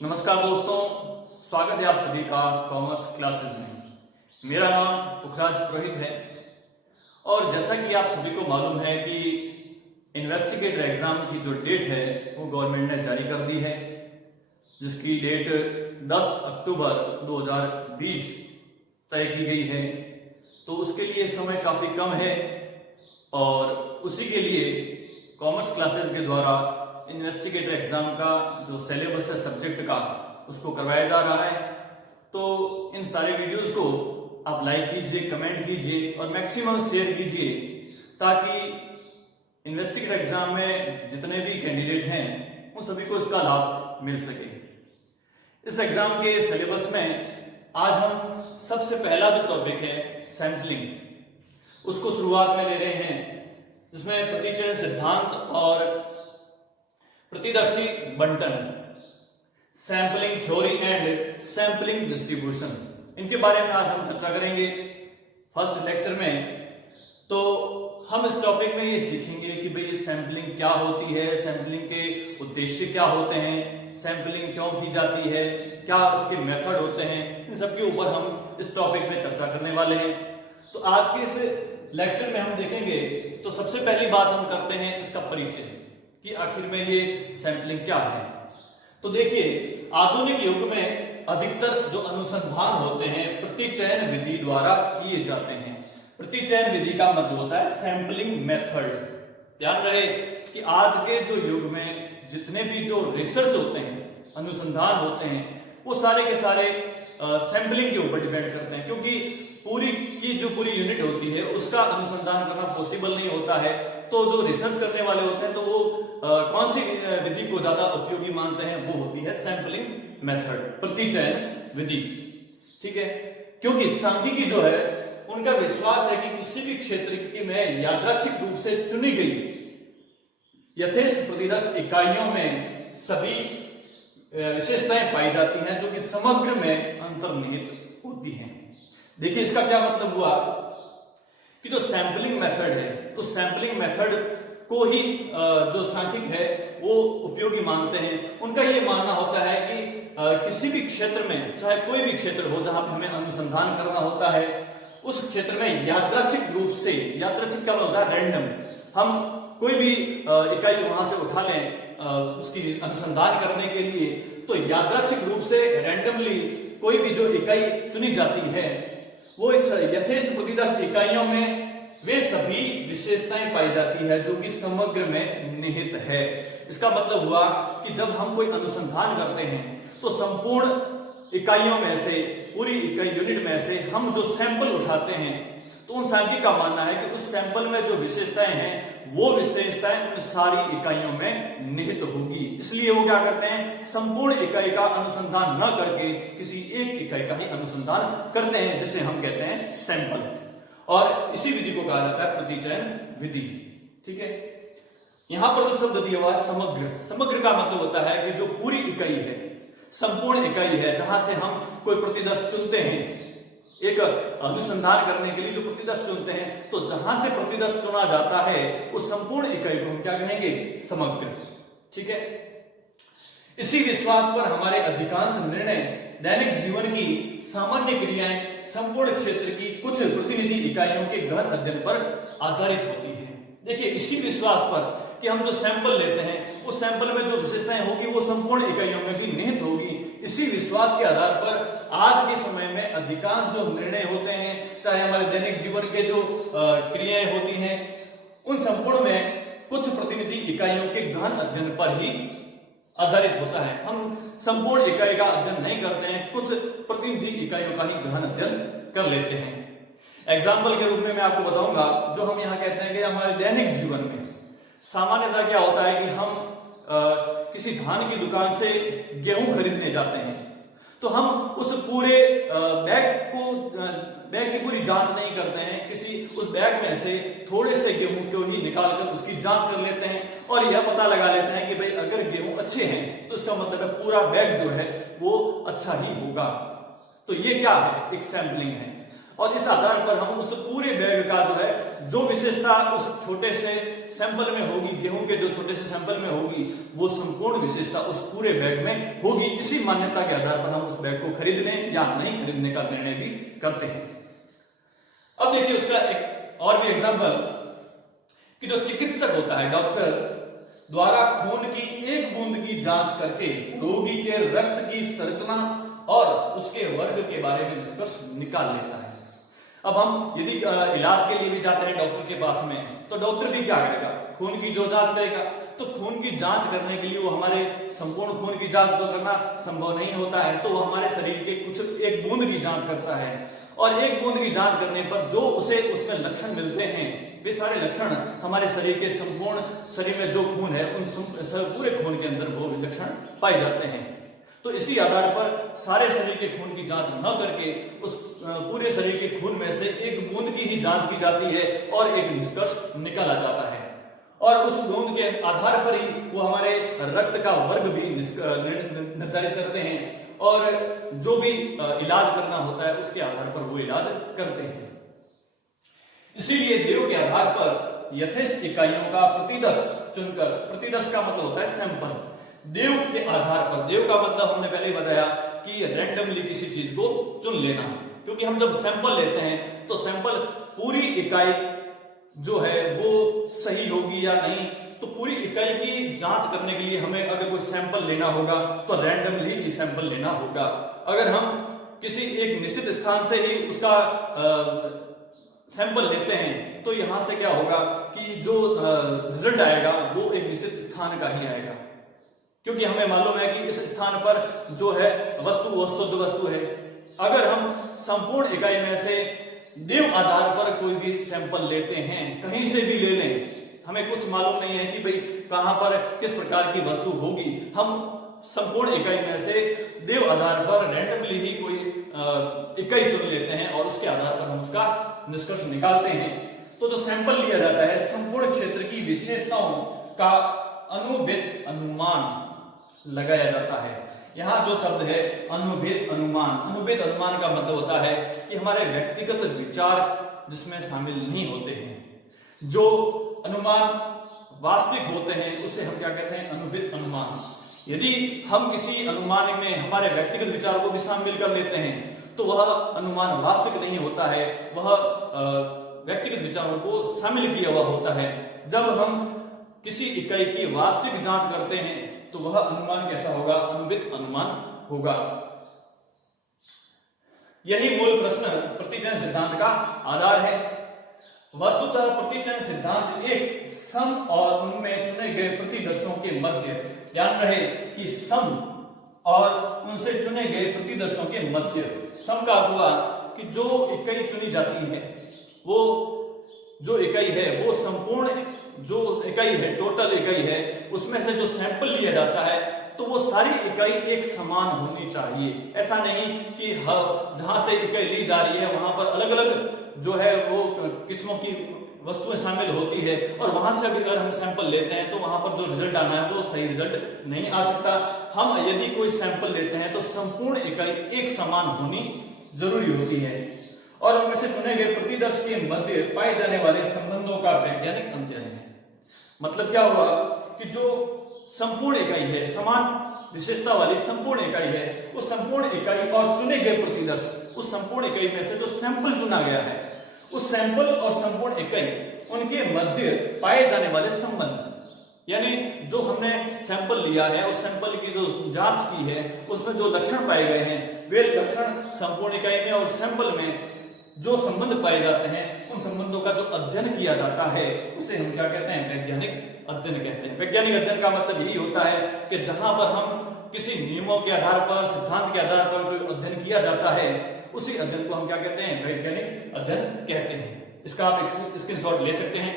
नमस्कार दोस्तों, स्वागत है आप सभी का कॉमर्स क्लासेस में। मेरा नाम पुखराज पुरोहित है और जैसा कि आप सभी को मालूम है कि इन्वेस्टिगेटर एग्जाम की जो डेट है वो गवर्नमेंट ने जारी कर दी है, जिसकी डेट 10 अक्टूबर 2020 तय की गई है। तो उसके लिए समय काफ़ी कम है और उसी के लिए कॉमर्स क्लासेस के द्वारा इन्वेस्टिगेटर एग्जाम का जो सिलेबस है सब्जेक्ट का उसको करवाया जा रहा है। तो इन सारे वीडियोस को आप लाइक कीजिए, कमेंट कीजिए और मैक्सिमम शेयर कीजिए ताकि इन्वेस्टिगेटर एग्जाम में जितने भी कैंडिडेट हैं उन सभी को इसका लाभ मिल सके। इस एग्जाम के सिलेबस में आज हम सबसे पहला जो टॉपिक है सैंपलिंग, उसको शुरुआत में ले रहे हैं, जिसमें प्रतिचयन सिद्धांत और प्रतिदर्शी बंटन, sampling theory and sampling distribution, इनके बारे में आज हम चर्चा करेंगे फर्स्ट लेक्चर में। तो हम इस टॉपिक में ये सीखेंगे कि भाई ये सैंपलिंग क्या होती है, सैंपलिंग के उद्देश्य क्या होते हैं, सैंपलिंग क्यों की जाती है, क्या उसके मेथड होते हैं, इन सब के ऊपर हम इस टॉपिक में चर्चा करने वाले हैं। तो आज के इस लेक्चर में हम देखेंगे तो सबसे पहली बात हम करते हैं इसका परिचय कि आखिर में ये सैंपलिंग क्या है। तो देखिए, आधुनिक युग में अधिकतर जो अनुसंधान होते हैं प्रतिचयन विधि द्वारा किए जाते हैं। प्रतिचयन विधि का मतलब होता है सैंपलिंग मेथड। ध्यान रहे कि आज के जो युग में जितने भी जो रिसर्च होते हैं, अनुसंधान होते हैं, वो सारे के सारे सैंपलिंग के ऊपर डिपेंड करते हैं, क्योंकि पूरी की जो पूरी यूनिट होती है उसका अनुसंधान करना पॉसिबल नहीं होता है। तो जो रिसर्च करने वाले होते हैं तो वो कौन सी विधि को ज्यादा उपयोगी मानते हैं, वो होती है सैंपलिंग मेथड, प्रतिचयन विधि। ठीक है, क्योंकि सांख्यिकी जो है उनका विश्वास है कि किसी भी क्षेत्र में यादृच्छिक रूप से चुनी गई यथेष्ट प्रतिदर्श इकाइयों में सभी विशेषताएं पाई जाती हैं जो कि समग्र में अंतर्निहित होती हैं। देखिए, इसका क्या मतलब हुआ कि जो सैंपलिंग मेथड है, तो सैंपलिंग मेथड को ही जो सांख्यिक है वो उपयोगी मानते हैं। उनका ये मानना होता है कि किसी भी क्षेत्र में, चाहे कोई भी क्षेत्र हो जहां पे हमें अनुसंधान करना होता है, उस क्षेत्र में यादृच्छिक रूप से, यादृच्छिक क्या होता है, रैंडम, हम कोई भी इकाई वहां से उठा लें उसकी अनुसंधान करने के लिए, तो यादृच्छिक रूप से रैंडमली कोई भी जो इकाई चुनी जाती है वो इस यथेष्ट प्रतिदर्श इकाइयों में वे सभी विशेषताएं पाई जाती है जो कि समग्र में निहित है। इसका मतलब हुआ कि जब हम कोई अनुसंधान करते हैं तो संपूर्ण इकाइयों में से, पूरी इकाई यूनिट में से हम जो सैंपल उठाते हैं, तो उन सांख्यिकी का मानना है कि उस सैंपल में जो विशेषताएं हैं वो विशेषताएं उन सारी इकाइयों में निहित होगी। इसलिए वो क्या करते हैं, संपूर्ण इकाई का अनुसंधान न करके किसी एक इकाई का ही अनुसंधान करते हैं, जिसे हम कहते हैं सैंपल, और इसी विधि को कहा जाता है प्रतिचयन विधि। ठीक है, यहां पर जो शब्द दिया हुआ है समग्र, समग्र का मतलब होता है कि जो पूरी इकाई है, संपूर्ण इकाई है, जहां से हम कोई प्रतिदर्श चुनते हैं एक अनुसंधान करने के लिए, जो प्रतिदर्श चुनते हैं, तो जहां से प्रतिदर्श चुना जाता है उस संपूर्ण इकाई को हम क्या कहेंगे, समग्र। ठीक है, इसी विश्वास पर हमारे अधिकांश निर्णय, दैनिक जीवन की सामान्य क्रियाएं, संपूर्ण क्षेत्र की कुछ प्रतिनिधि इकाइयों के गहन अध्ययन पर आधारित होती है। देखिए, इसी विश्वास पर कि हम जो सैंपल लेते हैं उस सैंपल में जो विशेषताएं होगी वो संपूर्ण इकाइयों में भी निहित होगी। इसी विश्वास के आधार पर आज के समय में अधिकांश जो निर्णय होते हैं, चाहे हमारे दैनिक जीवन के जो क्रियाएं होती हैं, उन संपूर्ण में कुछ प्रतिनिधि इकाइयों के गहन अध्ययन पर ही आधारित होता है। हम संपूर्ण इकाई का अध्ययन नहीं करते हैं, कुछ प्रतिनिधि इकाइयों का ही गहन अध्ययन कर लेते हैं। एग्जाम्पल के रूप में मैं आपको बताऊंगा, जो हम यहाँ कहते हैं कि हमारे दैनिक जीवन में सामान्यतः क्या होता है कि हम किसी धान की दुकान से गेहूं खरीदने जाते हैं, तो हम उस पूरे बैग की पूरी जांच नहीं करते हैं, किसी उस बैग में से थोड़े से गेहूं को ही निकालकर उसकी जांच कर लेते हैं और यह पता लगा लेते हैं कि भाई अगर गेहूं अच्छे हैं तो इसका मतलब है पूरा बैग जो है वो अच्छा ही होगा। तो ये क्या है, एक सैंपलिंग है, और इस आधार पर हम उस पूरे बैग का जो है जो विशेषता उस छोटे से सैंपल में होगी, गेहूं के जो छोटे से सैंपल में होगी, वो संपूर्ण विशेषता उस पूरे बैग में होगी। इसी मान्यता के आधार पर हम उस बैग को खरीदने या नहीं खरीदने का निर्णय भी करते हैं। अब देखिए उसका एक और भी एग्जाम्पल कि जो चिकित्सक होता है, डॉक्टर द्वारा खून की एक बूंद की जांच करके रोगी के रक्त की संरचना और उसके वर्ग के बारे में निष्कर्ष निकाल लेता है। अब हम यदि इलाज के लिए भी जाते हैं डॉक्टर के पास में, तो डॉक्टर भी क्या करेगा, खून की जो जांच करेगा, तो खून की जांच करने के लिए वो हमारे संपूर्ण खून की जांच तो करना संभव नहीं होता है, तो वो हमारे शरीर के कुछ एक बूंद की जांच करता है, और एक बूंद की जांच करने पर जो उसे उसमें लक्षण मिलते हैं, वे सारे लक्षण हमारे शरीर के संपूर्ण शरीर में जो खून है उन पूरे खून के अंदर वो लक्षण पाए जाते हैं। तो इसी आधार पर सारे शरीर के खून की जांच न करके उस पूरे शरीर के खून में से एक बूंद की ही जांच की जाती है और एक निष्कर्ष निकाला जाता है, और उस बूंद के आधार पर ही वो हमारे रक्त का वर्ग भी निर्धारित करते हैं, और जो भी इलाज करना होता है उसके आधार पर वो इलाज करते हैं। इसीलिए देव के आधार पर यथेष्ट इकाइयों का प्रतिदर्श चुनकर, प्रतिदर्श का मतलब होता है सैंपल, देव के आधार पर, देव का मतलब हमने पहले ही बताया कि रैंडमली किसी चीज को चुन लेना, क्योंकि हम जब सैंपल लेते हैं तो सैंपल पूरी इकाई जो है वो सही होगी या नहीं, तो पूरी इकाई की जांच करने के लिए हमें अगर कोई सैंपल लेना होगा तो रैंडमली ही सैंपल लेना होगा। अगर हम किसी एक निश्चित स्थान से ही उसका सैंपल लेते हैं तो यहां से क्या होगा कि जो रिजल्ट आएगा वो एक निश्चित स्थान का ही आएगा, क्योंकि हमें मालूम है कि इस स्थान पर जो है वस्तु वो शुद्ध वस्तु है। अगर हम संपूर्ण इकाई में से देव आधार पर कोई भी सैंपल लेते हैं, कहीं से भी ले लें, हमें कुछ मालूम नहीं है कि भाई कहां पर किस प्रकार की वस्तु होगी, हम संपूर्ण इकाई में से देव आधार पर रैंडमली ही कोई इकाई चुन लेते हैं और उसके आधार पर हम उसका निष्कर्ष निकालते हैं। तो जो सैंपल लिया जाता है संपूर्ण क्षेत्र की विशेषताओं का अनुभित अनुमान लगाया जाता है। यहाँ जो शब्द है अनुभित अनुमान, अनुभित अनुमान का मतलब होता है कि हमारे व्यक्तिगत विचार जिसमें शामिल नहीं होते हैं, जो अनुमान वास्तविक होते हैं उसे हम क्या कहते हैं, अनुभित अनुमान। यदि हम किसी अनुमान में हमारे व्यक्तिगत विचार को भी शामिल कर लेते हैं तो वह अनुमान वास्तविक नहीं होता है, वह व्यक्तिगत विचारों को शामिल किया हुआ होता है। जब हम किसी इकाई की वास्तविक जांच करते हैं तो वह अनुमान कैसा होगा, अनुभित अनुमान होगा। यही मूल प्रश्न प्रतिचयन सिद्धांत का आधार है। वस्तुतः प्रतिचयन सिद्धांत एक सम और उनमें चुने गए प्रतिदर्शों के मध्य, ध्यान रहे कि सम और उनसे चुने गए प्रतिदर्शों के मध्य, सम का हुआ कि जो इकाई चुनी जाती है, वो जो इकाई है वो संपूर्ण जो इकाई है, टोटल इकाई है, उसमें से जो सैंपल लिया जाता है तो वो सारी इकाई एक समान होनी चाहिए। ऐसा नहीं कि जहां से इकाई ली जा रही है वहां पर अलग अलग जो है वो किस्मों की वस्तुएं शामिल होती है, और वहां से अगर हम सैंपल लेते हैं तो वहां पर जो रिजल्ट आना है वो सही रिजल्ट नहीं आ सकता। हम यदि कोई सैंपल लेते हैं तो संपूर्ण इकाई एक समान होनी जरूरी होती है, और उनमें से चुने गए प्रतिदर्श के मध्य पाए जाने वाले संबंधों का वैज्ञानिक अध्ययन है। मतलब क्या हुआ कि जो संपूर्ण इकाई है, समान विशेषता वाली संपूर्ण इकाई है, उस संपूर्ण इकाई और चुने गए प्रतिदर्श, उस संपूर्ण इकाई में से जो सैंपल चुना गया है, उस सैंपल और संपूर्ण इकाई उनके मध्य पाए जाने वाले संबंध, यानी जो हमने सैंपल लिया है उस सैंपल की जो जांच की है उसमें जो लक्षण पाए गए हैं वे लक्षण संपूर्ण इकाई में और सैंपल में जो संबंध पाए जाते हैं उन संबंधों का जो अध्ययन किया जाता है उसे हम क्या कहते हैं, वैज्ञानिक अध्ययन कहते हैं। वैज्ञानिक अध्ययन का मतलब यही होता है कि जहां पर हम किसी नियमों के आधार पर, सिद्धांत के आधार पर कोई अध्ययन किया जाता है उसी अध्ययन को हम क्या कहते हैं, वैज्ञानिक अध्ययन कहते हैं। इसका आप स्क्रीनशॉट ले सकते हैं।